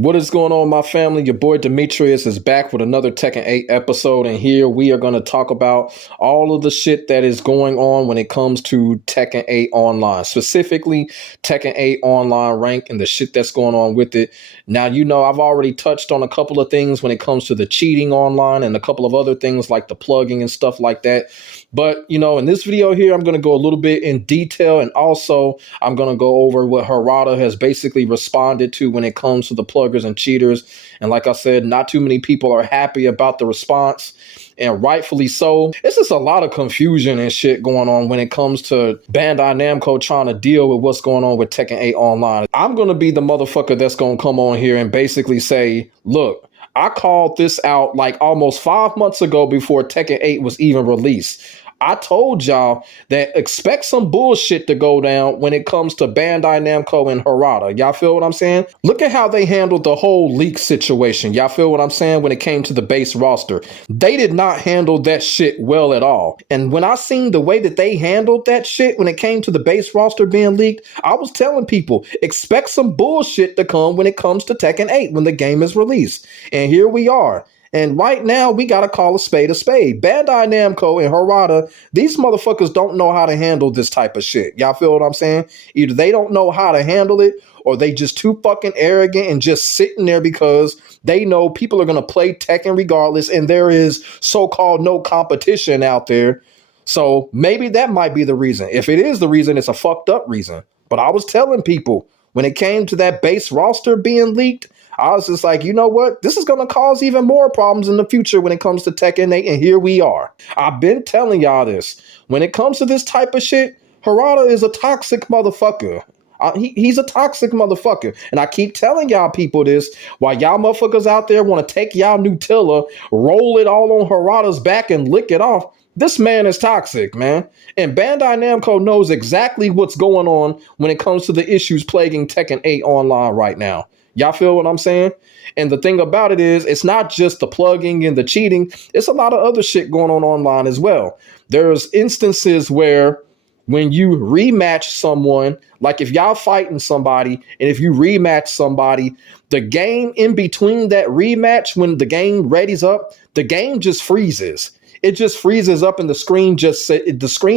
What is going on, my family? Your boy Demetrius is back with another Tekken 8 episode, and here we are going to talk about all of the shit that is going on when it comes to Tekken 8 Online, specifically Tekken 8 Online Rank and the shit that's going on with it. Now, I've already touched on a couple of things when it comes to the cheating online and a couple of other things like the plugging and stuff like that. But, in this video here, I'm going to go a little bit in detail, and also I'm going to go over what Harada has basically responded to when it comes to the pluggers and cheaters. And like I said, not too many people are happy about the response, and rightfully so. It's just a lot of confusion and shit going on when it comes to Bandai Namco trying to deal with what's going on with Tekken 8 Online. I'm going to be the motherfucker that's going to come on here and basically say, look, I called this out like almost 5 months ago before Tekken 8 was even released. I told y'all that expect some bullshit to go down when it comes to Bandai Namco and Harada. Y'all feel what I'm saying? Look at how they handled the whole leak situation. Y'all feel what I'm saying when it came to the base roster? They did not handle that shit well at all. And when I seen the way that they handled that shit when it came to the base roster being leaked, I was telling people, expect some bullshit to come when it comes to Tekken 8 when the game is released. And here we are. And right now, we got to call a spade a spade. Bandai Namco and Harada, these motherfuckers don't know how to handle this type of shit. Y'all feel what I'm saying? Either they don't know how to handle it, or they just too fucking arrogant and just sitting there because they know people are going to play Tekken regardless, and there is so-called no competition out there. So maybe that might be the reason. If it is the reason, it's a fucked up reason. But I was telling people, when it came to that base roster being leaked, I was just like, you know what? This is going to cause even more problems in the future when it comes to Tekken 8, and here we are. I've been telling y'all this. When it comes to this type of shit, Harada is a toxic motherfucker. He's a toxic motherfucker. And I keep telling y'all people this, while y'all motherfuckers out there want to take y'all Nutella, roll it all on Harada's back and lick it off. This man is toxic, man. And Bandai Namco knows exactly what's going on when it comes to the issues plaguing Tekken 8 Online right now. Y'all feel what I'm saying? And the thing about it is, it's not just the plugging and the cheating. It's a lot of other shit going on online as well. There's instances where when you rematch someone, like if y'all fighting somebody and if you rematch somebody, the game in between that rematch, when the game readies up, the game just freezes. It just freezes up and the screen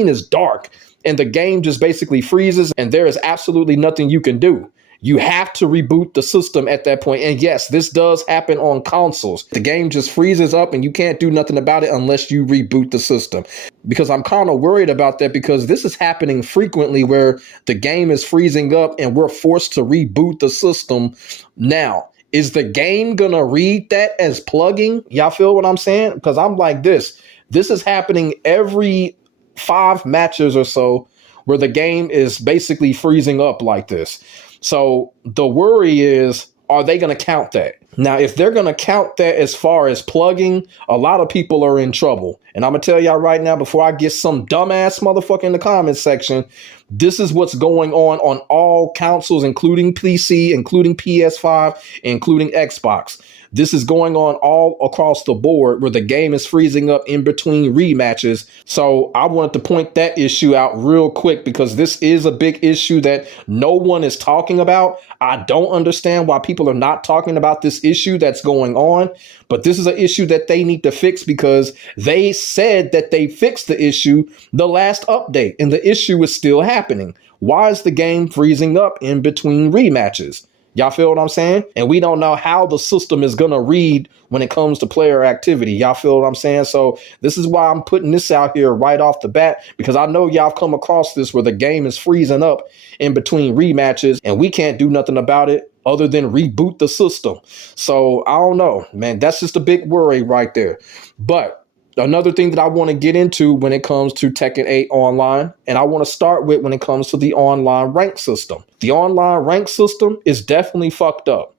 is dark and the game just basically freezes and there is absolutely nothing you can do. You have to reboot the system at that point. And yes, this does happen on consoles. The game just freezes up and you can't do nothing about it unless you reboot the system. Because I'm kind of worried about that, because this is happening frequently where the game is freezing up and we're forced to reboot the system. Now, is the game going to read that as plugging? Y'all feel what I'm saying? Because I'm like this. This is happening every 5 matches or so where the game is basically freezing up like this. So the worry is, are they going to count that? Now, if they're going to count that as far as plugging, a lot of people are in trouble. And I'm going to tell y'all right now, before I get some dumbass motherfucker in the comments section, this is what's going on all consoles, including PC, including PS5, including Xbox. This is going on all across the board where the game is freezing up in between rematches. So I wanted to point that issue out real quick because this is a big issue that no one is talking about. I don't understand why people are not talking about this issue that's going on, but this is an issue that they need to fix because they said that they fixed the issue the last update and the issue is still happening. Why is the game freezing up in between rematches? Y'all feel what I'm saying? And we don't know how the system is going to read when it comes to player activity. Y'all feel what I'm saying? So this is why I'm putting this out here right off the bat, because I know y'all come across this where the game is freezing up in between rematches and we can't do nothing about it other than reboot the system. So I don't know, man. That's just a big worry right there. But another thing that I want to get into when it comes to Tekken 8 Online, and I want to start with when it comes to the online rank system. The online rank system is definitely fucked up.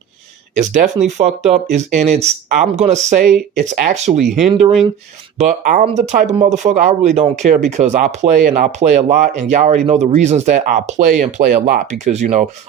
It's definitely fucked up. I'm going to say it's actually hindering, but I'm the type of motherfucker, I really don't care because I play and I play a lot. And y'all already know the reasons that I play and play a lot because,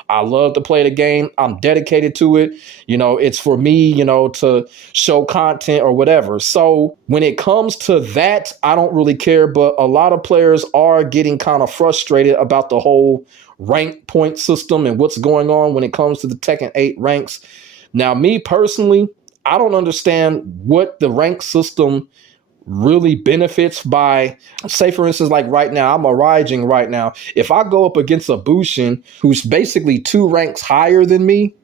I love to play the game. I'm dedicated to it. It's for me, to show content or whatever. So when it comes to that, I don't really care. But a lot of players are getting kind of frustrated about the whole rank point system and what's going on when it comes to the Tekken 8 ranks. Now, me personally, I don't understand what the rank system really benefits by, say for instance, like right now, I'm a Raijin right now. If I go up against a Bushin who's basically 2 ranks higher than me,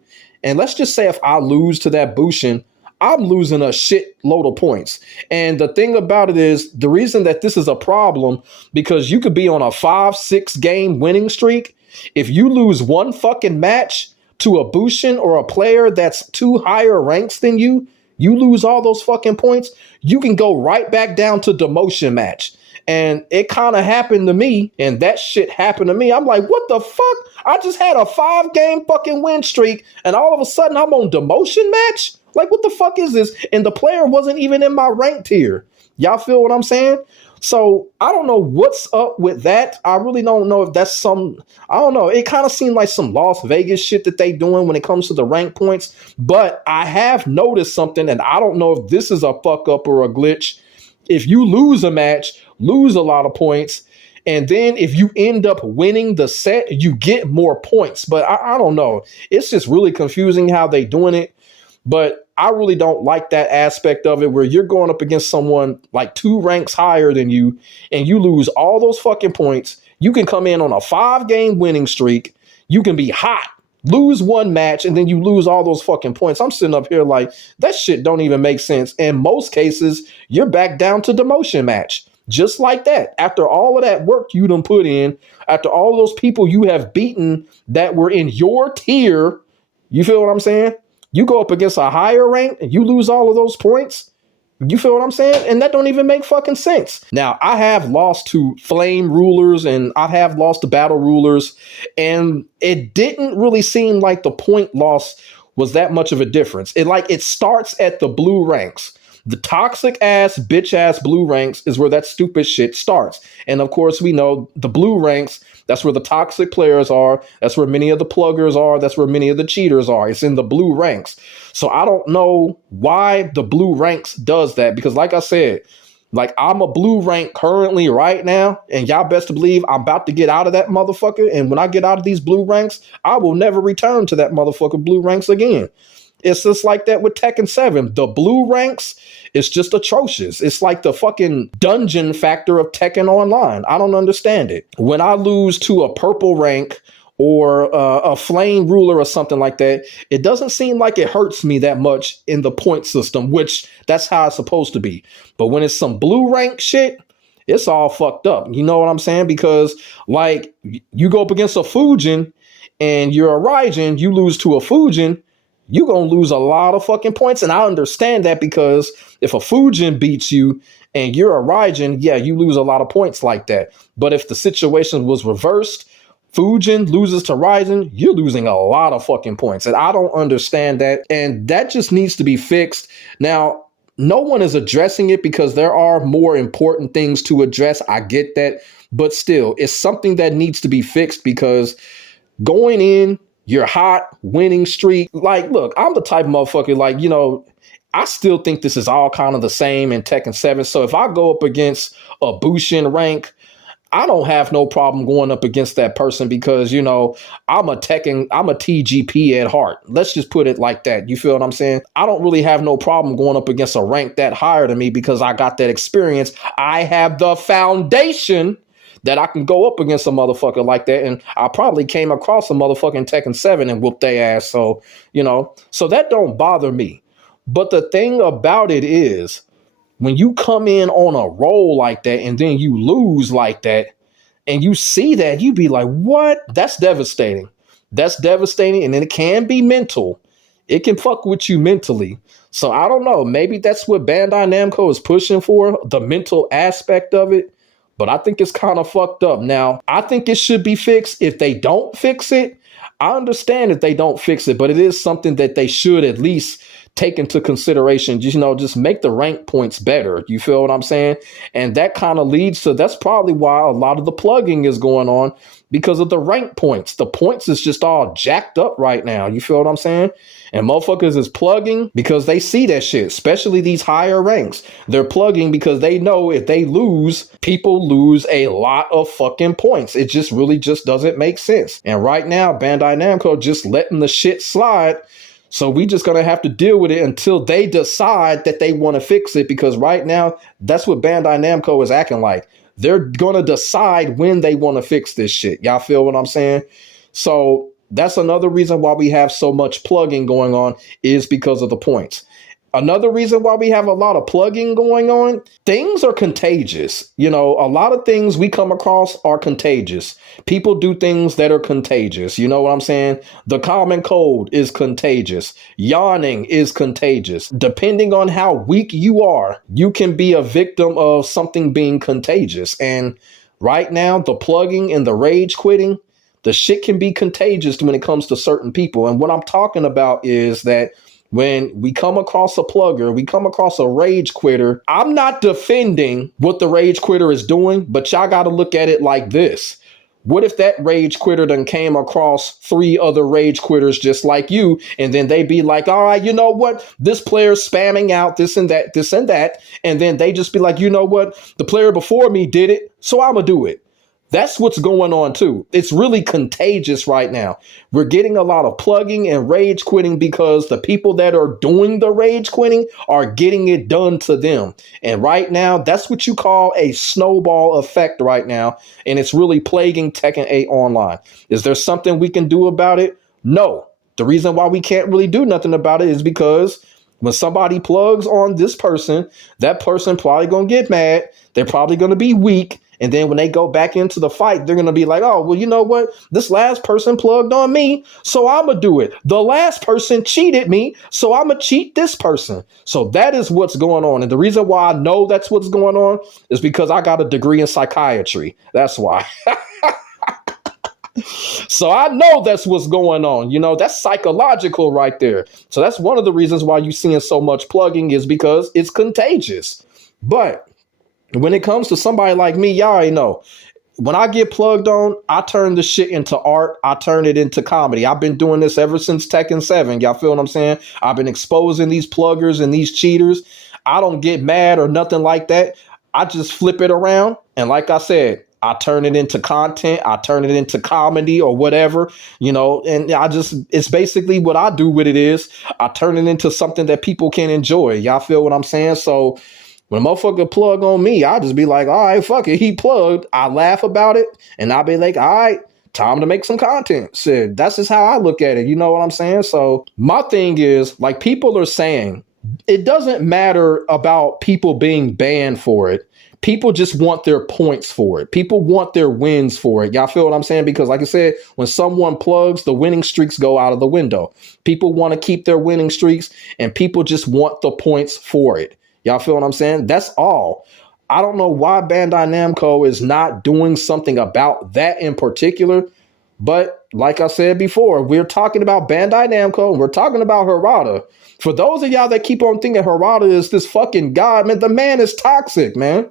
and let's just say if I lose to that Bushin, I'm losing a shit load of points. And the thing about it is, the reason that this is a problem, because you could be on a 5-6 game winning streak. If you lose one fucking match to a Bushin or a player that's 2 higher ranks than you lose all those fucking points, you can go right back down to demotion match. And it kind of happened to me, and that shit happened to me. I'm like, what the fuck? I just had a 5-game fucking win streak, and all of a sudden I'm on demotion match? Like, what the fuck is this? And the player wasn't even in my rank tier. Y'all feel what I'm saying? So I don't know what's up with that. I really don't know if that's I don't know. It kind of seemed like some Las Vegas shit that they doing when it comes to the rank points. But I have noticed something, and I don't know if this is a fuck up or a glitch. If you lose a match, lose a lot of points, and then if you end up winning the set, you get more points. But I don't know. It's just really confusing how they doing it. But I really don't like that aspect of it, where you're going up against someone like 2 ranks higher than you and you lose all those fucking points. You can come in on a 5-game winning streak. You can be hot, lose one match, and then you lose all those fucking points. I'm sitting up here like, that shit don't even make sense. In most cases, you're back down to demotion match. Just like that. After all of that work you done put in, after all those people you have beaten that were in your tier, you feel what I'm saying? You go up against a higher rank and you lose all of those points. You feel what I'm saying? And that don't even make fucking sense. Now, I have lost to flame rulers and I have lost to battle rulers, and it didn't really seem like the point loss was that much of a difference. It starts at the blue ranks. The toxic ass, bitch ass blue ranks is where that stupid shit starts. And of course, we know the blue ranks, that's where the toxic players are. That's where many of the pluggers are. That's where many of the cheaters are. It's in the blue ranks. So I don't know why the blue ranks does that, because like I said, like I'm a blue rank currently right now, and y'all best to believe I'm about to get out of that motherfucker. And when I get out of these blue ranks, I will never return to that motherfucker blue ranks again. It's just like that with Tekken 7. The blue ranks is just atrocious. It's like the fucking dungeon factor of Tekken Online. I don't understand it. When I lose to a purple rank or a flame ruler or something like that, it doesn't seem like it hurts me that much in the point system, which that's how it's supposed to be. But when it's some blue rank shit, it's all fucked up. You know what I'm saying? Because like you go up against a Fujin and you're a Raijin, you lose to a Fujin, you're going to lose a lot of fucking points. And I understand that, because if a Fujin beats you and you're a Raijin, yeah, you lose a lot of points like that. But if the situation was reversed, Fujin loses to Raijin, you're losing a lot of fucking points. And I don't understand that. And that just needs to be fixed. Now, no one is addressing it because there are more important things to address. I get that. But still, it's something that needs to be fixed, because going in, you're hot, winning streak. Like, look, I'm the type of motherfucker, like, you know, I still think this is all kind of the same in Tekken 7. So if I go up against a Bushin rank, I don't have no problem going up against that person, because, you know, I'm a TGP at heart. Let's just put it like that. You feel what I'm saying? I don't really have no problem going up against a rank that higher than me, because I got that experience. I have the foundation that I can go up against a motherfucker like that. And I probably came across a motherfucking Tekken 7 and whooped their ass. So, you know, so that don't bother me. But the thing about it is, when you come in on a roll like that and then you lose like that, and you see that, you be like, what? That's devastating. That's devastating. And then it can be mental. It can fuck with you mentally. So I don't know. Maybe that's what Bandai Namco is pushing for, the mental aspect of it. But I think it's kind of fucked up. Now, I think it should be fixed. If they don't fix it, I understand if they don't fix it, but it is something that they should at least take into consideration. Just, you know, just make the rank points better. You feel what I'm saying? And that kind of leads to, that's probably why a lot of the plugging is going on, because of the rank points. The points is just all jacked up right now. You feel what I'm saying? And motherfuckers is plugging because they see that shit, especially these higher ranks. They're plugging because they know if they lose, people lose a lot of fucking points. It just really just doesn't make sense. And right now, Bandai Namco just letting the shit slide. So we just gonna have to deal with it until they decide that they want to fix it. Because right now, that's what Bandai Namco is acting like. They're gonna decide when they want to fix this shit. Y'all feel what I'm saying? So that's another reason why we have so much plugging going on, is because of the points. Another reason why we have a lot of plugging going on, things are contagious. You know, a lot of things we come across are contagious. People do things that are contagious. You know what I'm saying? The common cold is contagious. Yawning is contagious. Depending on how weak you are, you can be a victim of something being contagious. And right now, the plugging and the rage quitting, the shit can be contagious when it comes to certain people. And what I'm talking about is that when we come across a plugger, we come across a rage quitter, I'm not defending what the rage quitter is doing, but y'all got to look at it like this. What if that rage quitter done came across 3 other rage quitters just like you, and then they be like, all right, you know what? This player's spamming out this and that, this and that. And then they just be like, you know what? The player before me did it, so I'm going to do it. That's what's going on too. It's really contagious right now. We're getting a lot of plugging and rage quitting because the people that are doing the rage quitting are getting it done to them. And right now, that's what you call a snowball effect right now. And it's really plaguing Tekken 8 online. Is there something we can do about it? No. The reason why we can't really do nothing about it is because when somebody plugs on this person, that person probably going to get mad. They're probably going to be weak. And then when they go back into the fight, they're going to be like, oh, well, you know what? This last person plugged on me, so I'm going to do it. The last person cheated me, so I'm going to cheat this person. So that is what's going on. And the reason why I know that's what's going on is because I got a degree in psychiatry. That's why. So I know that's what's going on. You know, that's psychological right there. So that's one of the reasons why you're seeing so much plugging, is because it's contagious. But when it comes to somebody like me, y'all already know, when I get plugged on, I turn the shit into art. I turn it into comedy. I've been doing this ever since Tekken 7. Y'all feel what I'm saying? I've been exposing these pluggers and these cheaters. I don't get mad or nothing like that. I just flip it around. And like I said, I turn it into content. I turn it into comedy or whatever, you know, and it's basically what I do with it is I turn it into something that people can enjoy. Y'all feel what I'm saying? So when a motherfucker plug on me, I just be like, all right, fuck it. He plugged. I laugh about it. And I'll be like, all right, time to make some content. Shit, that's just how I look at it. You know what I'm saying? So my thing is, like people are saying, it doesn't matter about people being banned for it. People just want their points for it. People want their wins for it. Y'all feel what I'm saying? Because like I said, when someone plugs, the winning streaks go out of the window. People want to keep their winning streaks, and people just want the points for it. Y'all feel what I'm saying? That's all. I don't know why Bandai Namco is not doing something about that in particular. But like I said before, we're talking about Bandai Namco. And we're talking about Harada. For those of y'all that keep on thinking Harada is this fucking god, man, the man is toxic, man.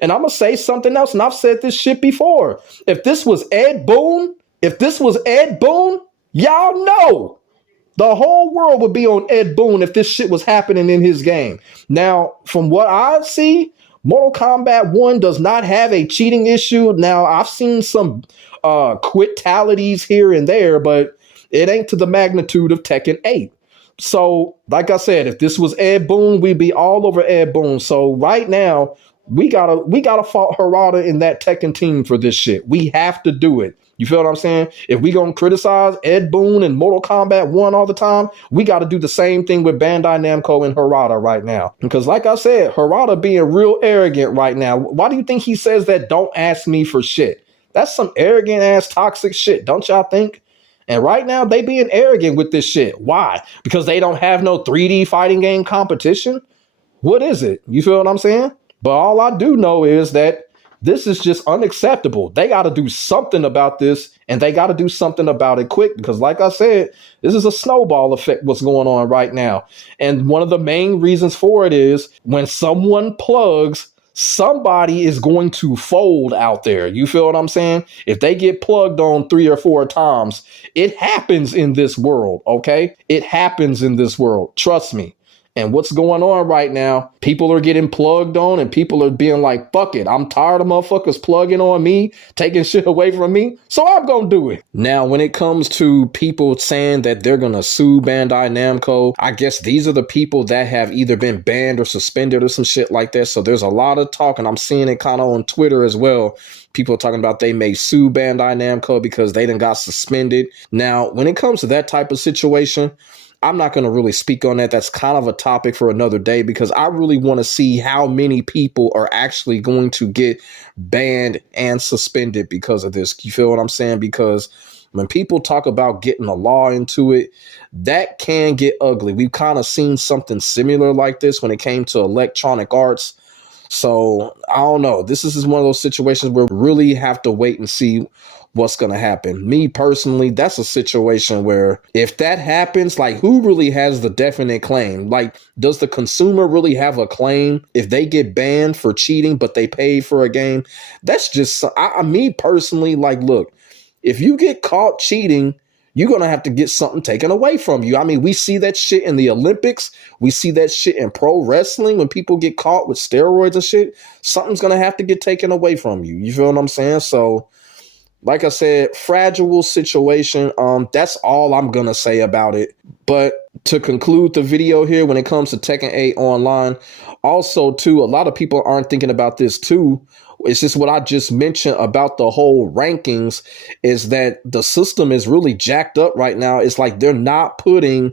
And I'm going to say something else. And I've said this shit before. If this was Ed Boon, y'all know. The whole world would be on Ed Boon if this shit was happening in his game. Now, from what I see, Mortal Kombat 1 does not have a cheating issue. Now, I've seen some quitalities here and there, but it ain't to the magnitude of Tekken 8. So, like I said, if this was Ed Boon, we'd be all over Ed Boon. So right now, we gotta fault Harada in that Tekken team for this shit. We have to do it. You feel what I'm saying? If we gonna criticize Ed Boon and Mortal Kombat 1 all the time, we got to do the same thing with Bandai Namco and Harada right now. Because like I said, Harada being real arrogant right now. Why do you think he says that? Don't ask me for shit. That's some arrogant ass toxic shit, don't y'all think? And right now they being arrogant with this shit. Why? Because they don't have no 3D fighting game competition? What is it? You feel what I'm saying? But all I do know is that this is just unacceptable. They got to do something about this, and they got to do something about it quick, because like I said, this is a snowball effect what's going on right now. And one of the main reasons for it is when someone plugs, somebody is going to fold out there. You feel what I'm saying? If they get plugged on 3 or 4 times, it happens in this world, okay? It happens in this world. Trust me. And what's going on right now? People are getting plugged on and people are being like, fuck it. I'm tired of motherfuckers plugging on me, taking shit away from me. So I'm going to do it. Now, when it comes to people saying that they're going to sue Bandai Namco, I guess these are the people that have either been banned or suspended or some shit like that. So there's a lot of talk, and I'm seeing it kind of on Twitter as well. People are talking about they may sue Bandai Namco because they done got suspended. Now, when it comes to that type of situation, I'm not going to really speak on that. That's kind of a topic for another day because I really want to see how many people are actually going to get banned and suspended because of this. You feel what I'm saying? Because when people talk about getting a law into it, that can get ugly. We've kind of seen something similar like this when it came to Electronic Arts. So I don't know. This is one of those situations where we really have to wait and see what's going to happen. Me personally, that's a situation where if that happens, like who really has the definite claim? Like, does the consumer really have a claim if they get banned for cheating, but they paid for a game? That's just, me personally, like, look, if you get caught cheating, you're going to have to get something taken away from you. I mean, we see that shit in the Olympics. We see that shit in pro wrestling when people get caught with steroids and shit. Something's going to have to get taken away from you. You feel what I'm saying? So, like I said, fragile situation. That's all I'm going to say about it. But to conclude the video here, when it comes to Tekken 8 online, also, too, a lot of people aren't thinking about this, too. It's just what I just mentioned about the whole rankings is that the system is really jacked up right now. It's like they're not putting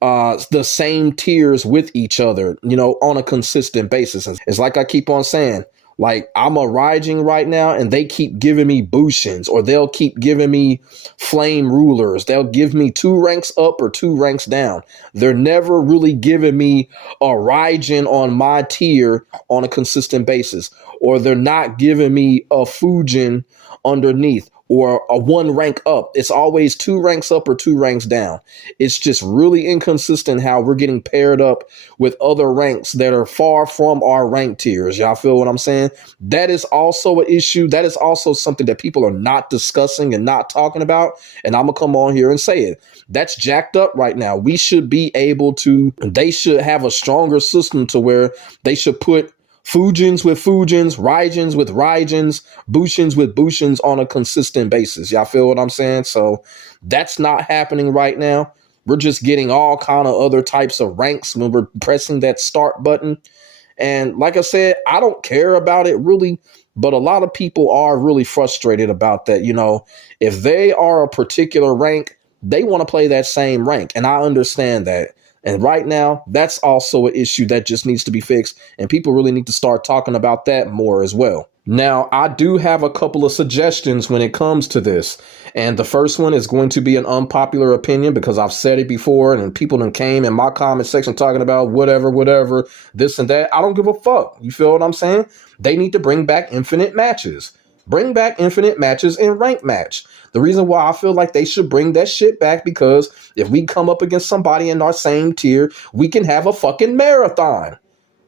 the same tiers with each other, you know, on a consistent basis. It's like I keep on saying, like I'm a Raijin right now and they keep giving me Bushins, or they'll keep giving me Flame Rulers. They'll give me 2 ranks up or 2 ranks down. They're never really giving me a Raijin on my tier on a consistent basis, or they're not giving me a Fujin underneath or a 1 rank up. It's always 2 ranks up or 2 ranks down. It's just really inconsistent how we're getting paired up with other ranks that are far from our rank tiers. Y'all feel what I'm saying? That is also an issue. That is also something that people are not discussing and not talking about. And I'm going to come on here and say it. That's jacked up right now. We should be able to, they should have a stronger system to where they should put Fujins with Fujins, Raijins with Raijins, Bushins with Bushins on a consistent basis. Y'all feel what I'm saying? So that's not happening right now. We're just getting all kind of other types of ranks when we're pressing that start button. And like I said, I don't care about it really, but a lot of people are really frustrated about that. You know, if they are a particular rank, they want to play that same rank. And I understand that. And right now, that's also an issue that just needs to be fixed. And people really need to start talking about that more as well. Now, I do have a couple of suggestions when it comes to this. And the first one is going to be an unpopular opinion because I've said it before and people then came in my comment section talking about whatever, this and that. I don't give a fuck. You feel what I'm saying? They need to bring back infinite matches. Bring back infinite matches in rank match. The reason why I feel like they should bring that shit back because if we come up against somebody in our same tier, we can have a fucking marathon.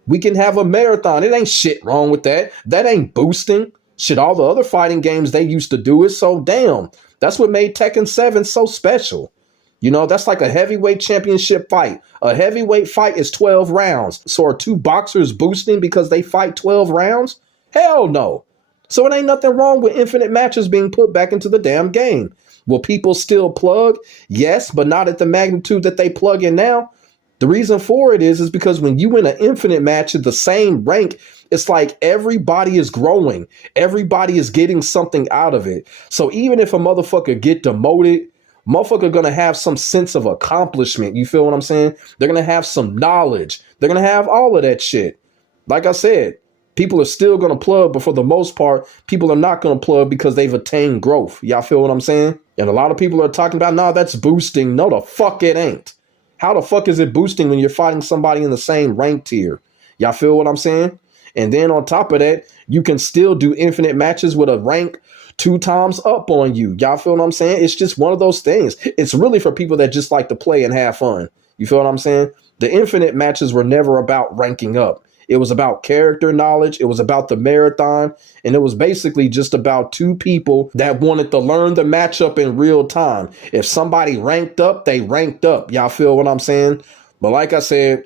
We can have a marathon. It ain't shit wrong with that. That ain't boosting. Shit, all the other fighting games they used to do it. So damn, that's what made Tekken 7 so special. You know, that's like a heavyweight championship fight. A heavyweight fight is 12 rounds. So are 2 boxers boosting because they fight 12 rounds? Hell no. So it ain't nothing wrong with infinite matches being put back into the damn game. Will people still plug? Yes, but not at the magnitude that they plug in now. The reason for it is because when you win an infinite match at the same rank, it's like everybody is growing. Everybody is getting something out of it. So even if a motherfucker get demoted, motherfucker gonna have some sense of accomplishment. You feel what I'm saying? They're gonna have some knowledge. They're gonna have all of that shit. Like I said, people are still going to plug, but for the most part, people are not going to plug because they've attained growth. Y'all feel what I'm saying? And a lot of people are talking about, no, that's boosting. No, the fuck it ain't. How the fuck is it boosting when you're fighting somebody in the same rank tier? Y'all feel what I'm saying? And then on top of that, you can still do infinite matches with a rank 2 times up on you. Y'all feel what I'm saying? It's just one of those things. It's really for people that just like to play and have fun. You feel what I'm saying? The infinite matches were never about ranking up. It was about character knowledge. It was about the marathon. And it was basically just about 2 people that wanted to learn the matchup in real time. If somebody ranked up, they ranked up. Y'all feel what I'm saying? But like I said,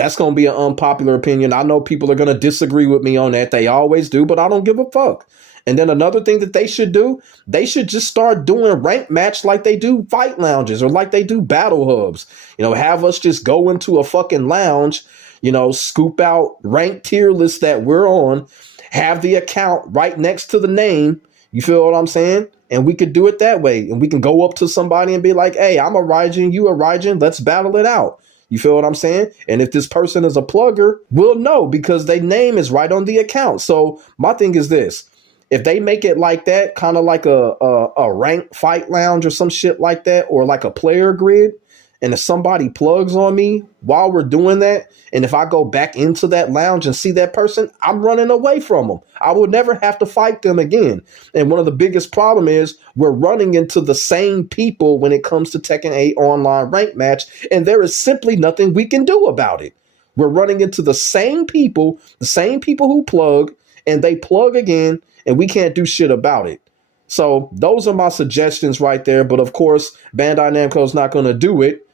That's going to be an unpopular opinion. I know people are going to disagree with me on that. They always do, but I don't give a fuck. And then another thing that they should do, they should just start doing rank match like they do fight lounges or like they do battle hubs. You know, have us just go into a fucking lounge, you know, scoop out rank tier lists that we're on, have the account right next to the name. You feel what I'm saying? And we could do it that way. And we can go up to somebody and be like, hey, I'm a Raijin, you a Raijin, let's battle it out. You feel what I'm saying? And if this person is a plugger, we'll know because their name is right on the account. So my thing is this. If they make it like that, kind of like a rank fight lounge or some shit like that, or like a player grid, and if somebody plugs on me while we're doing that, and if I go back into that lounge and see that person, I'm running away from them. I will never have to fight them again. And one of the biggest problem is we're running into the same people when it comes to Tekken 8 online rank match, and there is simply nothing we can do about it. We're running into the same people who plug, and they plug again, and we can't do shit about it. So those are my suggestions right there. But of course, Bandai Namco is not going to do it.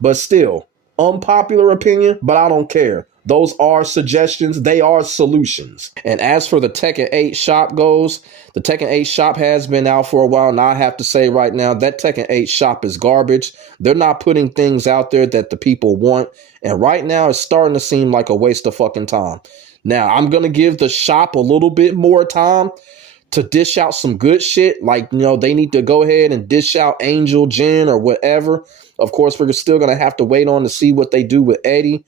But still, unpopular opinion, but I don't care. Those are suggestions. They are solutions. And as for the Tekken 8 shop goes, the Tekken 8 shop has been out for a while. And I have to say right now, that Tekken 8 shop is garbage. They're not putting things out there that the people want. And right now, it's starting to seem like a waste of fucking time. Now, I'm going to give the shop a little bit more time to dish out some good shit. Like, you know, they need to go ahead and dish out Angel, Jin, or whatever. Of course, we're still going to have to wait on to see what they do with Eddie.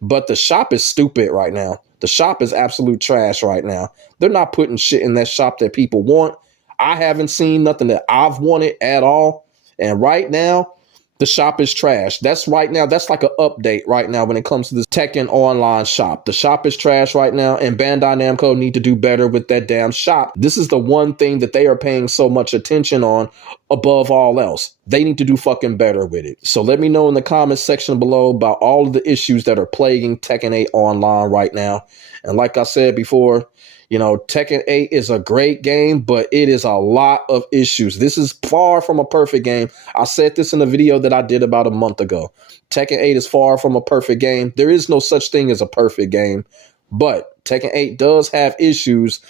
But the shop is stupid right now. The shop is absolute trash right now. They're not putting shit in that shop that people want. I haven't seen nothing that I've wanted at all. And right now, the shop is trash. That's right now. That's like an update right now when it comes to this Tekken online shop. The shop is trash right now, and Bandai Namco need to do better with that damn shop. This is the one thing that they are paying so much attention on above all else. They need to do fucking better with it. So let me know in the comments section below about all of the issues that are plaguing Tekken 8 online right now. And like I said before, you know, Tekken 8 is a great game, but it is a lot of issues. This is far from a perfect game. I said this in a video that I did about a month ago. Tekken 8 is far from a perfect game. There is no such thing as a perfect game, but Tekken 8 does have issues.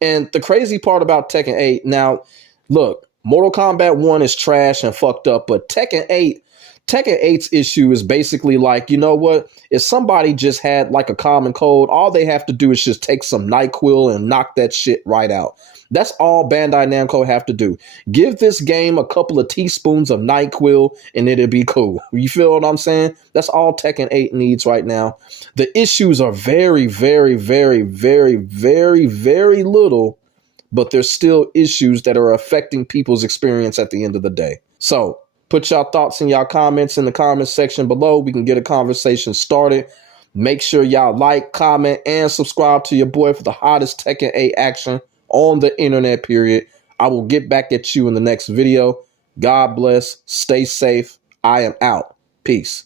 And the crazy part about Tekken 8, now, look, Mortal Kombat 1 is trash and fucked up, but Tekken 8's issue is basically like, you know what? If somebody just had like a common cold, all they have to do is just take some NyQuil and knock that shit right out. That's all Bandai Namco have to do. Give this game a couple of teaspoons of NyQuil and it'll be cool. You feel what I'm saying? That's all Tekken 8 needs right now. The issues are very, very, very, very, very, very little, but there's still issues that are affecting people's experience at the end of the day. So, put y'all thoughts in y'all comments in the comment section below. We can get a conversation started. Make sure y'all like, comment, and subscribe to your boy for the hottest Tekken 8 action on the internet, period. I will get back at you in the next video. God bless. Stay safe. I am out. Peace.